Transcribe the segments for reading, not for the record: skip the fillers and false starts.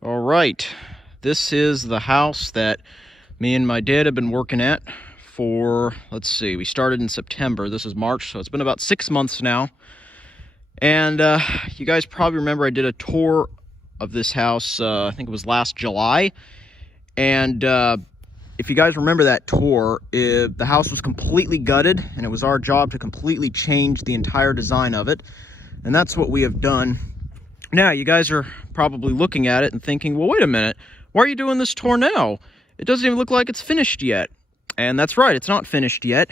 All right, this is the house that me and my dad have been working at for, let's see, we started in September. This is March, so it's been about 6 months now. And you guys probably remember I did a tour of this house, I think it was last July. And if you guys remember that tour, the house was completely gutted, and it was our job to completely change the entire design of it. And that's what we have done. Now, you guys are probably looking at it and thinking, well, wait a minute, why are you doing this tour now? It doesn't even look like it's finished yet. And that's right, it's not finished yet.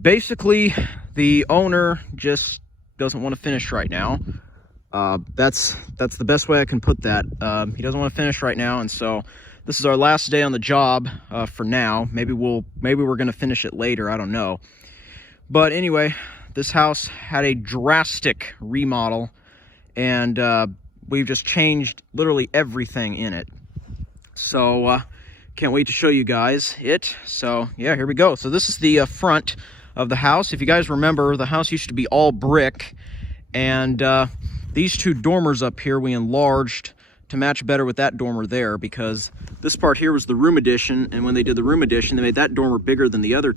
Basically, the owner just doesn't want to finish right now. That's the best way I can put that. He doesn't want to finish right now, and so this is our last day on the job for now. Maybe we're going to finish it later, I don't know. But anyway, this house had a drastic remodel, and we've just changed literally everything in it. So can't wait to show you guys it. So yeah, here we go. So this is the front of the house. If you guys remember, the house used to be all brick, and these two dormers up here we enlarged to match better with that dormer there, because this part here was the room addition, and when they did the room addition, they made that dormer bigger than the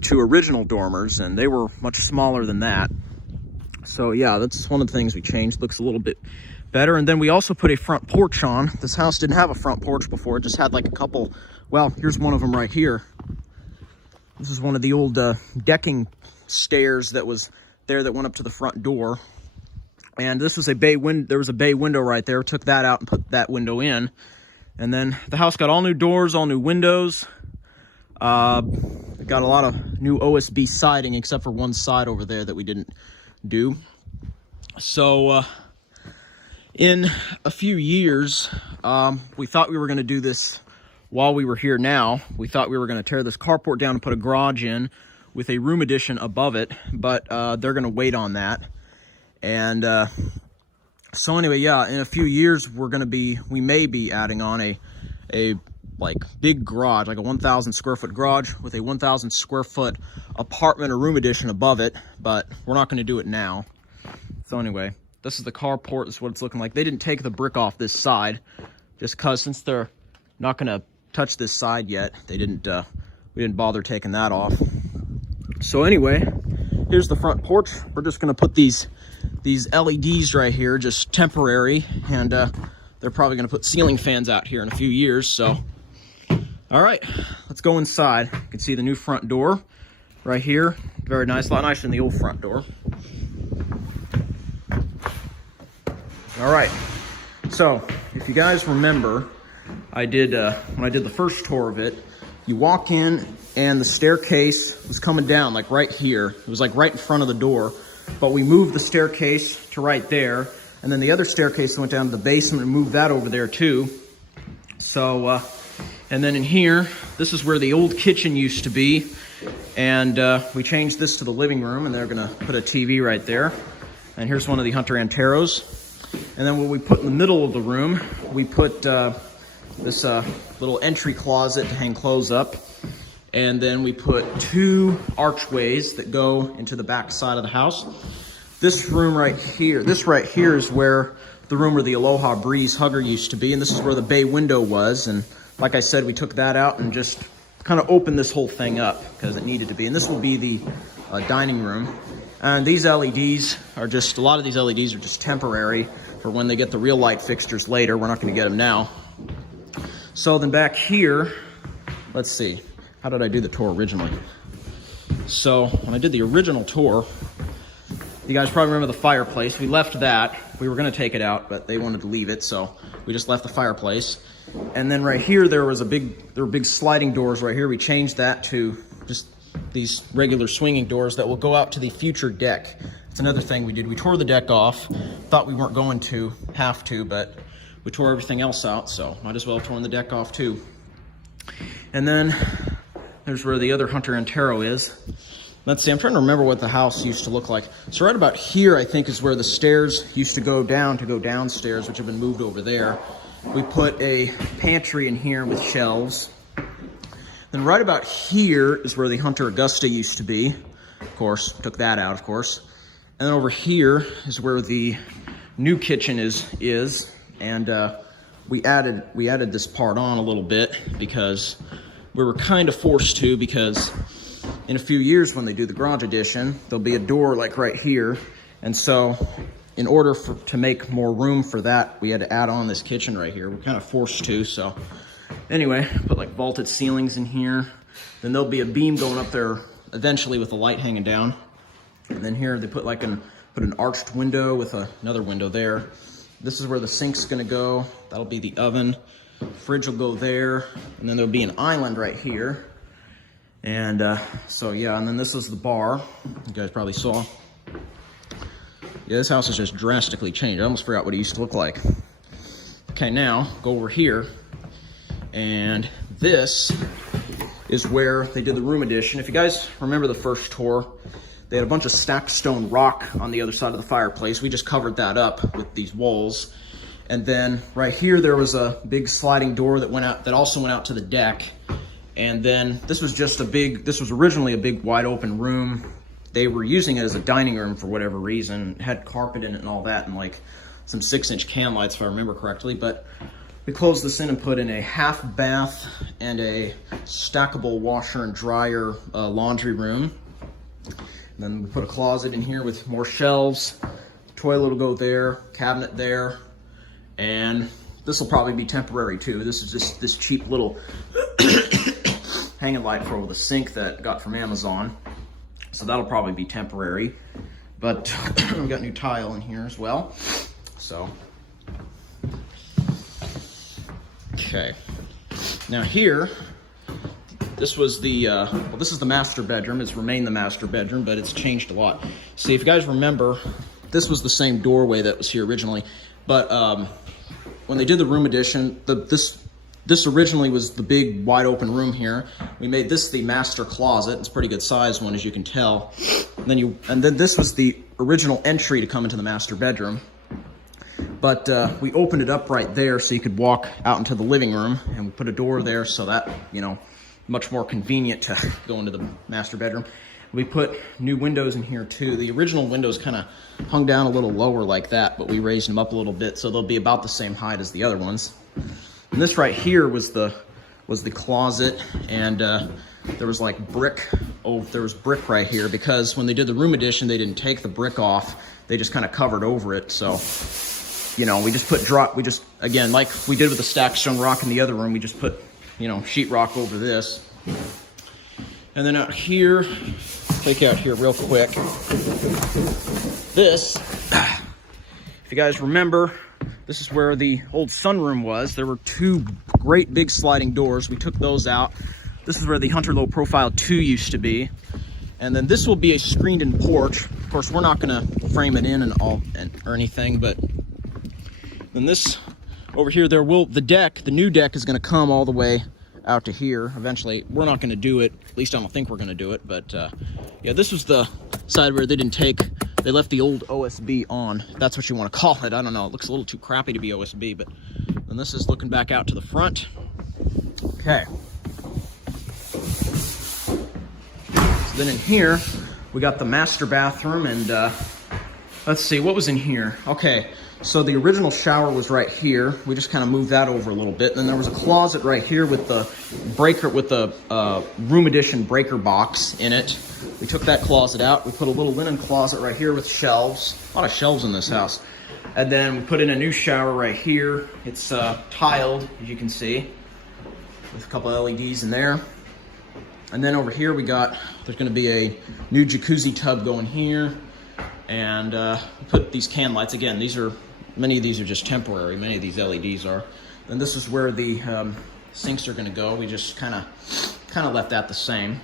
two original dormers, and they were much smaller than that. So yeah, that's one of the things we changed. Looks a little bit better. And then we also put a front porch on. This house didn't have a front porch before. It just had like a couple, well, here's one of them right here. This is one of the old decking stairs that was there that went up to the front door. And this was a bay window. There was a bay window right there. Took that out and put that window in. And then the house got all new doors, all new windows. It got a lot of new OSB siding, except for one side over there that we didn't do. So in a few years, we thought we were going to do this while we were here now. We thought we were going to tear this carport down and put a garage in with a room addition above it, but they're going to wait on that. And so anyway, yeah, in a few years we may be adding on a like big garage, like a 1,000 square foot garage with a 1,000 square foot apartment or room addition above it, but we're not going to do it now. So anyway, this is the carport. This is what it's looking like. They didn't take the brick off this side just because, since they're not going to touch this side yet, we didn't bother taking that off. So anyway, here's the front porch. We're just going to put these LEDs right here, just temporary, and they're probably going to put ceiling fans out here in a few years. So all right, let's go inside. You can see the new front door right here. Very nice, a lot nicer than the old front door. All right, so if you guys remember, when I did the first tour of it, you walk in and the staircase was coming down like right here. It was like right in front of the door, but we moved the staircase to right there, and then the other staircase went down to the basement and moved that over there too. So and then in here, this is where the old kitchen used to be, and we changed this to the living room, and they're gonna put a TV right there. And here's one of the Hunter Anteros. And then what we put in the middle of the room, we put this little entry closet to hang clothes up. And then we put two archways that go into the back side of the house. This room right here, is where the room where the Aloha Breeze Hugger used to be, and this is where the bay window was. And like I said, we took that out and just kind of opened this whole thing up because it needed to be. And this will be the dining room. And these LEDs are just, a lot of these LEDs are just temporary for when they get the real light fixtures later. We're not going to get them now. So then back here, let's see, how did I do the tour originally? So when I did the original tour, you guys probably remember the fireplace. We left that. We were going to take it out, but they wanted to leave it, so we just left the fireplace. And then right here, there were big sliding doors right here. We changed that to just these regular swinging doors that will go out to the future deck. It's another thing we did. We tore the deck off. Thought we weren't going to have to, but we tore everything else out, so might as well have torn the deck off too. And then there's where the other Hunter Antero is. Let's see, I'm trying to remember what the house used to look like. So right about here, I think, is where the stairs used to go down to go downstairs, which have been moved over there. We put a pantry in here with shelves. Then right about here is where the Hunter Augusta used to be. Of course, took that out, of course. And then over here is where the new kitchen is. And we added this part on a little bit because we were kind of forced to, because in a few years when they do the garage addition, there'll be a door like right here. And so in order to make more room for that, we had to add on this kitchen right here. We're kind of forced to. So anyway, put like vaulted ceilings in here. Then there'll be a beam going up there eventually with the light hanging down. And then here they put an arched window with another window there. This is where the sink's gonna go. That'll be the oven. Fridge will go there. And then there'll be an island right here. And so yeah, and then this is the bar. You guys probably saw. Yeah, this house has just drastically changed. I almost forgot what it used to look like. Okay, now go over here. And this is where they did the room addition. If you guys remember the first tour, they had a bunch of stacked stone rock on the other side of the fireplace. We just covered that up with these walls. And then right here, there was a big sliding door that also went out to the deck. And then this was originally a big wide open room. They were using it as a dining room for whatever reason. It had carpet in it and all that, and like some 6-inch can lights if I remember correctly. But we closed this in and put in a half bath and a stackable washer and dryer laundry room. And then we put a closet in here with more shelves. Toilet will go there, cabinet there, and this will probably be temporary too. This is just this cheap little hanging light for the sink that I got from Amazon. So that'll probably be temporary, but we've got new tile in here as well. So, okay. Now here, this was this is the master bedroom. It's remained the master bedroom, but it's changed a lot. See, if you guys remember, this was the same doorway that was here originally, but when they did the room addition, this originally was the big wide open room here. We made this the master closet. It's a pretty good sized one, as you can tell. And then this was the original entry to come into the master bedroom. But we opened it up right there so you could walk out into the living room, and we put a door there so that, much more convenient to go into the master bedroom. We put new windows in here too. The original windows kind of hung down a little lower like that, but we raised them up a little bit so they'll be about the same height as the other ones. And this right here was the closet, and there was like brick. Oh, there was brick right here because when they did the room addition, they didn't take the brick off. They just kind of covered over it. So, we just again, like we did with the stacked stone rock in the other room, we just put, sheetrock over this. And then out here, take out here real quick. This, if you guys remember, this is where the old sunroom was. There were two great big sliding doors. We took those out. This is where the Hunter Low Profile 2 used to be. And then this will be a screened-in porch. Of course, we're not gonna frame it in or anything, but then this over here, the new deck is gonna come all the way out to here eventually. We're not gonna do it. At least I don't think we're gonna do it, but yeah, this was the side where they left the old OSB on. That's what you want to call it. I don't know. It looks a little too crappy to be OSB, but then this is looking back out to the front. Okay. So then in here, we got the master bathroom, and let's see, what was in here? Okay, so the original shower was right here. We just kind of moved that over a little bit. Then there was a closet right here with the room addition breaker box in it. We took that closet out. We put a little linen closet right here with shelves. A lot of shelves in this house. And then we put in a new shower right here. It's tiled, as you can see, with a couple of LEDs in there. And then over here there's gonna be a new jacuzzi tub going here. And we put these can lights. Again, many of these are just temporary. Many of these LEDs are. And this is where the sinks are gonna go. We just kind of left that the same.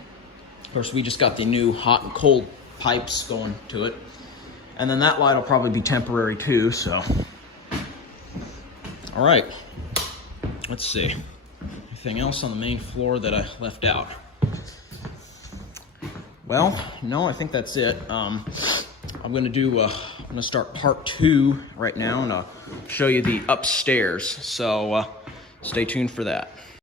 Of course, we just got the new hot and cold pipes going to it. And then that light will probably be temporary too, so. All right, let's see. Anything else on the main floor that I left out? Well, no, I think that's it. I'm gonna start part 2 right now, and I'll show you the upstairs. So stay tuned for that.